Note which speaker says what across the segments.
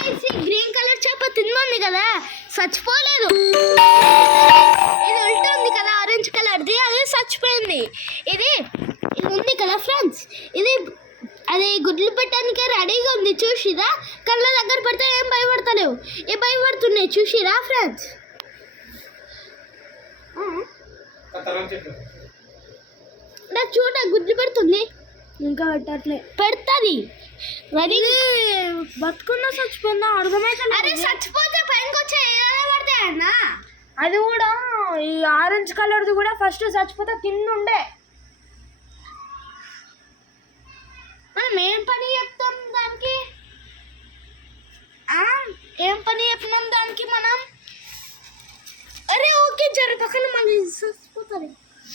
Speaker 1: Green colour చేప తింది కదా, చచ్చిపోలేదు. ఇది ఉల్టా ఉంది కదా ఆరెంజ్ కలర్ది, అది చచ్చిపోయింది. ఇది ఉంది కదా ఫ్రెండ్స్, ఇది అది గుడ్లు పెట్టడానికి రెడీగా ఉంది. చూసిరా, కళ్ళ దగ్గర పడితే ఏం భయపడతలేవు, ఏ భయపడుతున్నాయి చూసిరా ఫ్రెండ్స్. చూడ గుడ్లు పెడుతుంది, ఇంకా పెట్టట్లే, పెడుతుంది. బతుకున్నా చచ్చిపోయిందా అర్థమైతే. అరే చచ్చిపోతే పైకి వచ్చే పడతాయన్న.
Speaker 2: అది కూడా ఈ ఆరెంజ్ కలర్ది కూడా ఫస్ట్ చచ్చిపోతే కింద ఉండే.
Speaker 1: మనం ఏం పని చెప్తాం దానికి, ఏం పని చెప్పినాం దానికి మనం. అరే ఓకే జర పక్కన మళ్ళీ చచ్చిపోతుంది.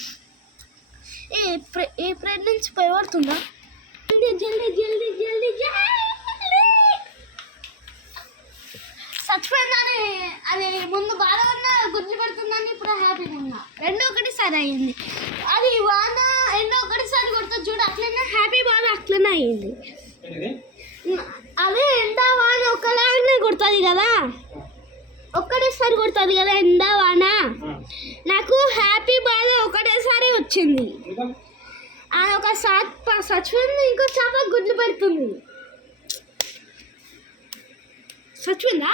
Speaker 1: ఏ ప్రెగ్నెన్సీ భయపడుతుందా? జల్దీ జల్దీ జల్దీ జల్దీ జల్దీ చచ్చిపోయిందని. అది ముందు బాగా ఉన్నా గుడ్లు పెడుతుందని ఇప్పుడు హ్యాపీగా ఉన్నా. రెండో ఒకటిసారి అయ్యింది. అది వాన రెండో ఒకటిసారి కొడుతుంది చూడు, అట్లనే హ్యాపీ బాగా అట్లనే అయ్యింది. అదే ఎండ వాన ఒకలాగానే కొడుతుంది కదా, ఒక్కటేసారి కొడుతుంది కదా ఎండ వాన. నాకు హ్యాపీ బాధ ఒకటేసారి వచ్చింది. అది ఒక చచ్చిపోయింది, ఇంకో చేప గుడ్లు పెడుతుంది. చచ్చిపోయిందా?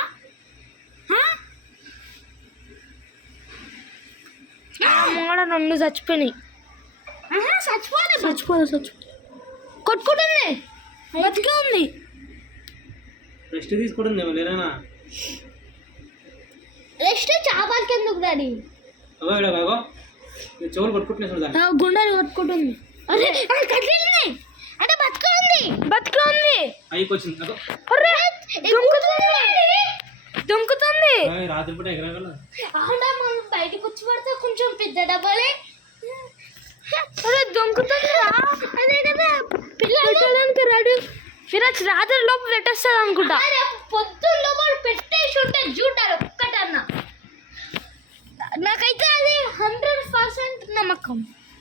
Speaker 2: మూడ రెండు చచ్చిపోయినాయి.
Speaker 1: చచ్చిపోదు కొట్టుకుంటుంది, బతికే ఉంది.
Speaker 3: రెస్ట్ తీసుకోవడం లేనా?
Speaker 1: రెస్ట్ చేపలకి ఎందుకు డాడీ?
Speaker 3: చెవులు కొట్టుకుంటున్నా,
Speaker 1: గుండెలు కొట్టుకుంటుంది. అరే కట్టింది అంటే బతుకు ఉంది.
Speaker 2: దుంకుతుంది.
Speaker 3: రాత్రిపూట ఎగరగల
Speaker 1: మనం బయటకు వచ్చి పడితే కొంచెం పెద్ద డబ్బాలే.
Speaker 2: అరే దుంకుతుంది.
Speaker 1: అదే కదా పిల్లలకి
Speaker 2: రెడీ. ఫిరాజ్ రాత్రి లోపు పెట్టేస్తుంది అనుకుంటా.
Speaker 1: పొద్దున్న లోపల పెట్టేసి ఉంటే చూడాలి ఒక్కటన్నా. నాకైతే అది 100% నమ్మకం.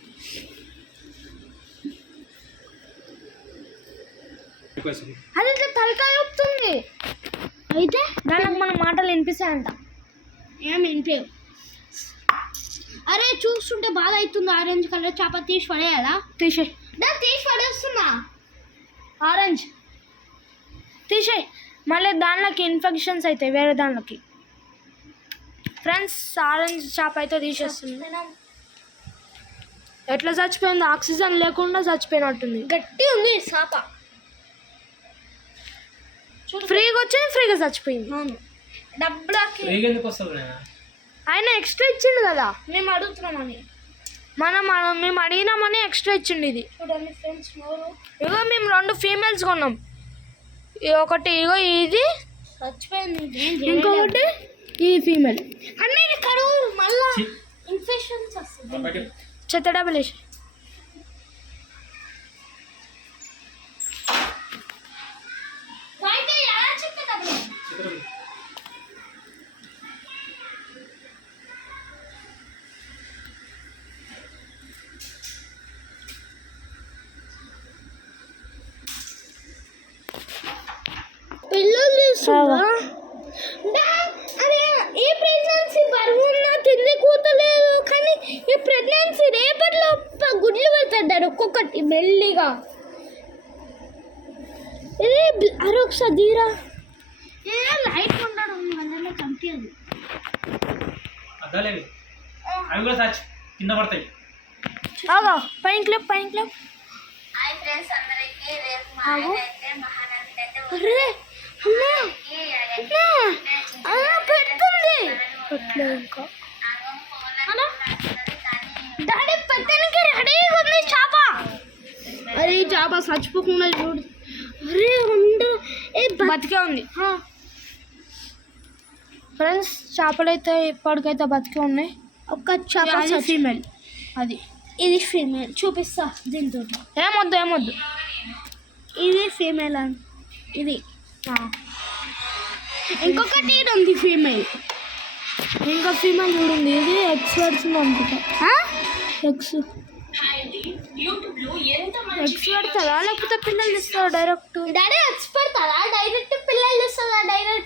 Speaker 2: అది ఇట్లా తలకాయ ఊపుతుంది.
Speaker 1: అయితే
Speaker 2: దానికి మన మాటలు వినిపిస్తాయంట.
Speaker 1: ఏం వినిపించవు. అరే చూస్తుంటే బాగా అవుతుంది. ఆరెంజ్ కలర్ చేప తీసి పడేయాలా?
Speaker 2: తీసేయి.
Speaker 1: దాన్ని తీసి పడేస్తున్నా.
Speaker 2: ఆరెంజ్ తీసేయి, మళ్ళీ దానిలోకి ఇన్ఫెక్షన్స్ అవుతాయి వేరే దానిలోకి. ఫ్రెండ్స్ ఆరెంజ్ చేప అయితే తీసేస్తుంది. ఎట్లా చచ్చిపోయింది? ఆక్సిజన్ లేకుండా చచ్చిపోయినట్టుంది.
Speaker 1: గట్టి ఉంది చేప,
Speaker 2: ఫ్రీగా వచ్చింది, ఫ్రీగా చచ్చిపోయింది.
Speaker 1: డబ్బులకి
Speaker 2: ఆయన ఎక్స్ట్రా ఇచ్చిండు కదా,
Speaker 1: మేము అడుగుతున్నామని.
Speaker 2: మేము అడిగినామని ఎక్స్ట్రా ఇచ్చిండు. ఇది
Speaker 1: చూడండి ఫ్రెండ్స్,
Speaker 2: ఇగో మేము 2 ఫీమేల్స్ కొన్నాం. ఒకటి ఇగో ఇది
Speaker 1: చచ్చిపోయింది,
Speaker 2: ఇంకొకటి ఇది ఫీమేల్.
Speaker 1: అన్నీ కరువు మళ్ళా ఇన్ఫెక్షన్స్ వస్తుంది.
Speaker 2: చెత్త డబ్బులు వేసి
Speaker 1: పిల్లలు చేస్తుందా? అదే ఈ ప్రెగ్నెన్సీ బరువున్నా తిండి కూతలేదు, కానీ ఈ ప్రెగ్నెన్సీ రేపట్లో గుడ్లు పెడతాడు ఒక్కొక్కటి మెల్లిగా. ఇది అరొకసారి తీరా లైట్ ఉండడు అందులో చంపేది.
Speaker 3: అవి కూడా కింద పడతాయి.
Speaker 2: పైన క్లిప్
Speaker 1: పెడుతుంది. డాడీ పెట్టడానికి రెడీగా ఉంది చేప. అరే చేప చచ్చిపోకుండా చూడు. అరే
Speaker 2: బతికే ఉంది. ఫ్రెండ్స్ చేపలు అయితే ఇప్పటికైతే బతికే ఉన్నాయి.
Speaker 1: ఒక చేప
Speaker 2: ఫీమేల్, అది
Speaker 1: ఇది ఫీమేల్. చూపిస్తా దీంతో.
Speaker 2: ఏమొద్దు.
Speaker 1: ఇది ఫీమేల్ అని. ఇది ఇంకొకటి ఉంది ఫీమేల్.
Speaker 2: ఇంకా ఫీమేల్ చూడండి. ఇది ఎగ్స్ పెడుతుంది అనుకుంటా. ఎగ్స్ పెడతారా లేకపోతే పిల్లలు ఇస్తారా డైరెక్ట్?
Speaker 1: డాడీ ఎగ్స్ పెడతారా డైరెక్ట్? పిల్లలు ఇస్తారా డైరెక్ట్?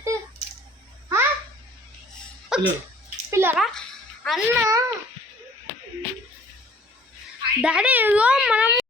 Speaker 3: పిల్లలు
Speaker 1: పిల్లరా అన్న డాడీ ఏదో మనం